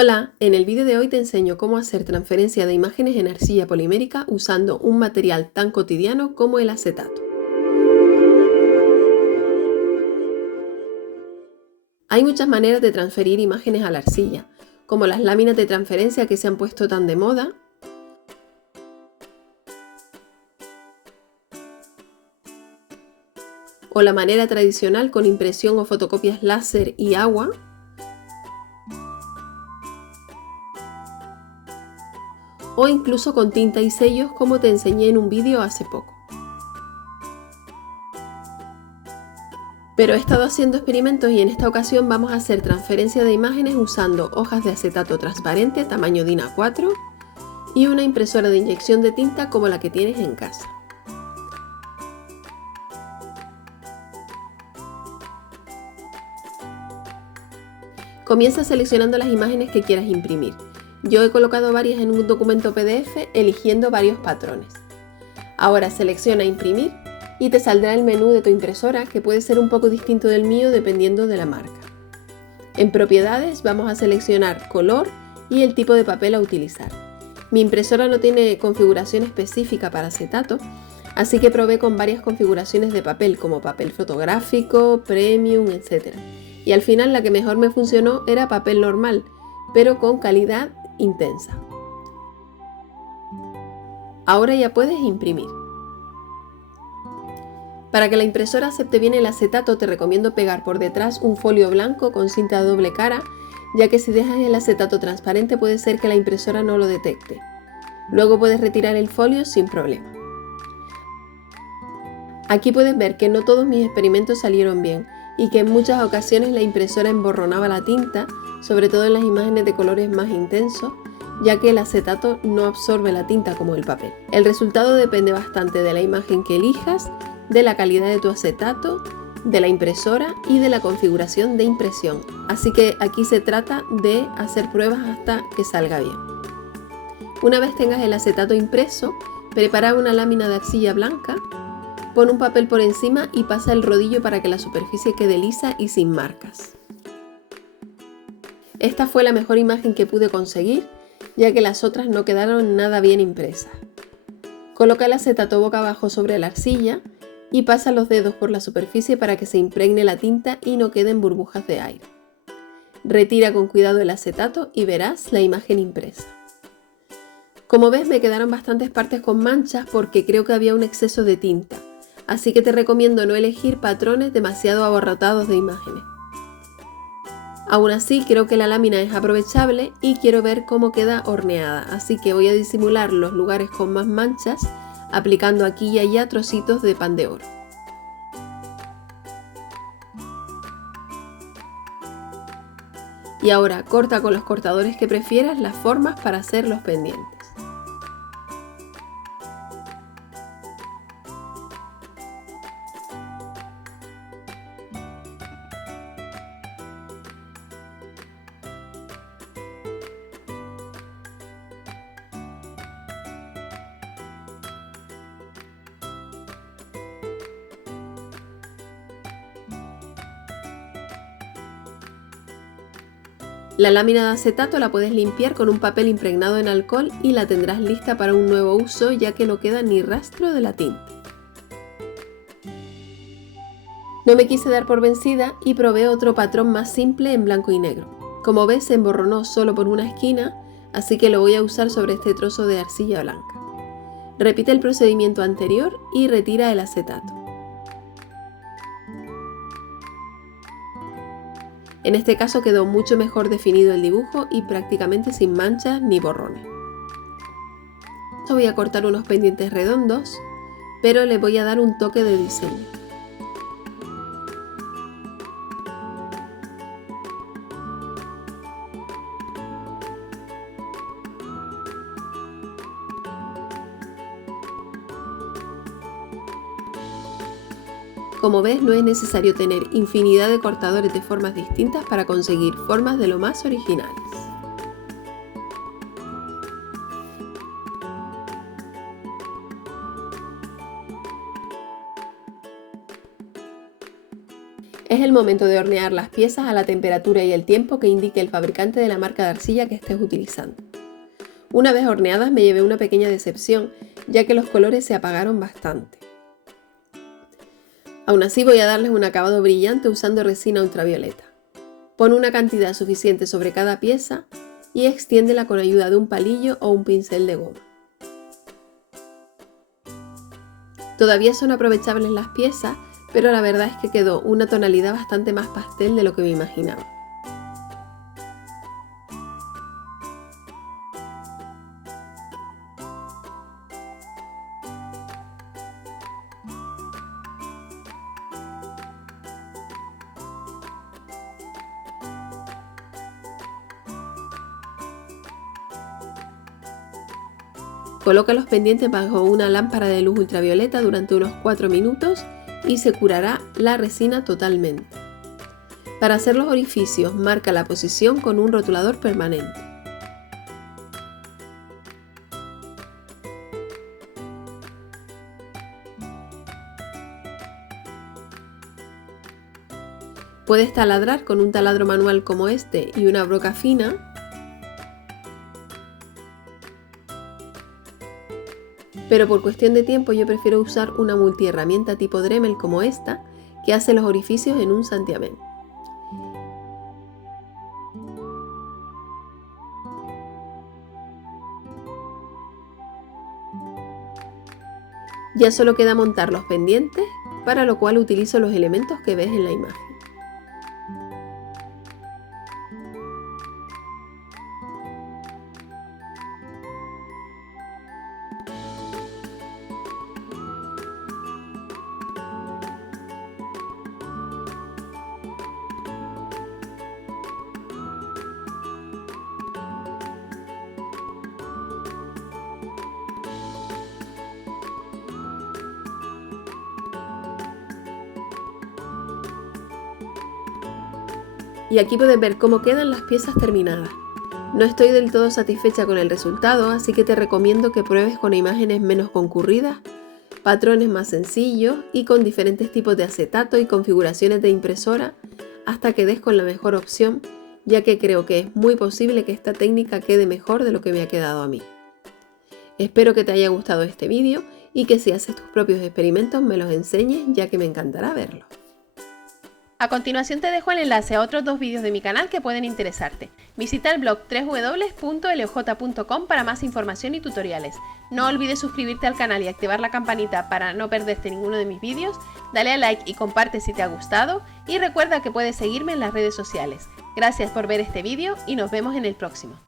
Hola, en el vídeo de hoy te enseño cómo hacer transferencia de imágenes en arcilla polimérica usando un material tan cotidiano como el acetato. Hay muchas maneras de transferir imágenes a la arcilla, como las láminas de transferencia que se han puesto tan de moda, o la manera tradicional con impresión o fotocopias láser y agua, o incluso con tinta y sellos como te enseñé en un vídeo hace poco. Pero he estado haciendo experimentos y en esta ocasión vamos a hacer transferencia de imágenes usando hojas de acetato transparente tamaño DIN A4 y una impresora de inyección de tinta como la que tienes en casa. Comienza seleccionando las imágenes que quieras imprimir. Yo he colocado varias en un documento PDF eligiendo varios patrones. Ahora selecciona Imprimir y te saldrá el menú de tu impresora, que puede ser un poco distinto del mío dependiendo de la marca. En Propiedades vamos a seleccionar Color y el tipo de papel a utilizar. Mi impresora no tiene configuración específica para acetato, así que probé con varias configuraciones de papel como papel fotográfico, premium, etc. Y al final la que mejor me funcionó era papel normal, pero con calidad intensa. Ahora ya puedes imprimir. Para que la impresora acepte bien el acetato te recomiendo pegar por detrás un folio blanco con cinta de doble cara, ya que si dejas el acetato transparente puede ser que la impresora no lo detecte. Luego puedes retirar el folio sin problema. Aquí puedes ver que no todos mis experimentos salieron bien y que en muchas ocasiones la impresora emborronaba la tinta, sobre todo en las imágenes de colores más intensos, ya que el acetato no absorbe la tinta como el papel. El resultado depende bastante de la imagen que elijas, de la calidad de tu acetato, de la impresora y de la configuración de impresión. Así que aquí se trata de hacer pruebas hasta que salga bien. Una vez tengas el acetato impreso, prepara una lámina de arcilla blanca, pon un papel por encima y pasa el rodillo para que la superficie quede lisa y sin marcas. Esta fue la mejor imagen que pude conseguir, ya que las otras no quedaron nada bien impresas. Coloca el acetato boca abajo sobre la arcilla y pasa los dedos por la superficie para que se impregne la tinta y no queden burbujas de aire. Retira con cuidado el acetato y verás la imagen impresa. Como ves, me quedaron bastantes partes con manchas porque creo que había un exceso de tinta, así que te recomiendo no elegir patrones demasiado abarrotados de imágenes. Aún así, creo que la lámina es aprovechable y quiero ver cómo queda horneada, así que voy a disimular los lugares con más manchas aplicando aquí y allá trocitos de pan de oro. Y ahora corta con los cortadores que prefieras las formas para hacer los pendientes. La lámina de acetato la puedes limpiar con un papel impregnado en alcohol y la tendrás lista para un nuevo uso, ya que no queda ni rastro de la tinta. No me quise dar por vencida y probé otro patrón más simple en blanco y negro. Como ves, se emborronó solo por una esquina, así que lo voy a usar sobre este trozo de arcilla blanca. Repite el procedimiento anterior y retira el acetato. En este caso quedó mucho mejor definido el dibujo y prácticamente sin manchas ni borrones. Voy a cortar unos pendientes redondos, pero le voy a dar un toque de diseño. Como ves, no es necesario tener infinidad de cortadores de formas distintas para conseguir formas de lo más originales. Es el momento de hornear las piezas a la temperatura y el tiempo que indique el fabricante de la marca de arcilla que estés utilizando. Una vez horneadas me llevé una pequeña decepción, ya que los colores se apagaron bastante. Aún así voy a darles un acabado brillante usando resina ultravioleta. Pon una cantidad suficiente sobre cada pieza y extiéndela con ayuda de un palillo o un pincel de goma. Todavía son aprovechables las piezas, pero la verdad es que quedó una tonalidad bastante más pastel de lo que me imaginaba. Coloca los pendientes bajo una lámpara de luz ultravioleta durante unos 4 minutos y se curará la resina totalmente. Para hacer los orificios, marca la posición con un rotulador permanente. Puedes taladrar con un taladro manual como este y una broca fina, pero por cuestión de tiempo yo prefiero usar una multiherramienta tipo Dremel como esta, que hace los orificios en un santiamén. Ya solo queda montar los pendientes, para lo cual utilizo los elementos que ves en la imagen. Y aquí puedes ver cómo quedan las piezas terminadas. No estoy del todo satisfecha con el resultado, así que te recomiendo que pruebes con imágenes menos concurridas, patrones más sencillos y con diferentes tipos de acetato y configuraciones de impresora hasta que des con la mejor opción, ya que creo que es muy posible que esta técnica quede mejor de lo que me ha quedado a mí. Espero que te haya gustado este vídeo y que si haces tus propios experimentos me los enseñes, ya que me encantará verlos. A continuación te dejo el enlace a otros 2 vídeos de mi canal que pueden interesarte. Visita el blog www.loj.com para más información y tutoriales. No olvides suscribirte al canal y activar la campanita para no perderte ninguno de mis vídeos. Dale a like y comparte si te ha gustado. Y recuerda que puedes seguirme en las redes sociales. Gracias por ver este vídeo y nos vemos en el próximo.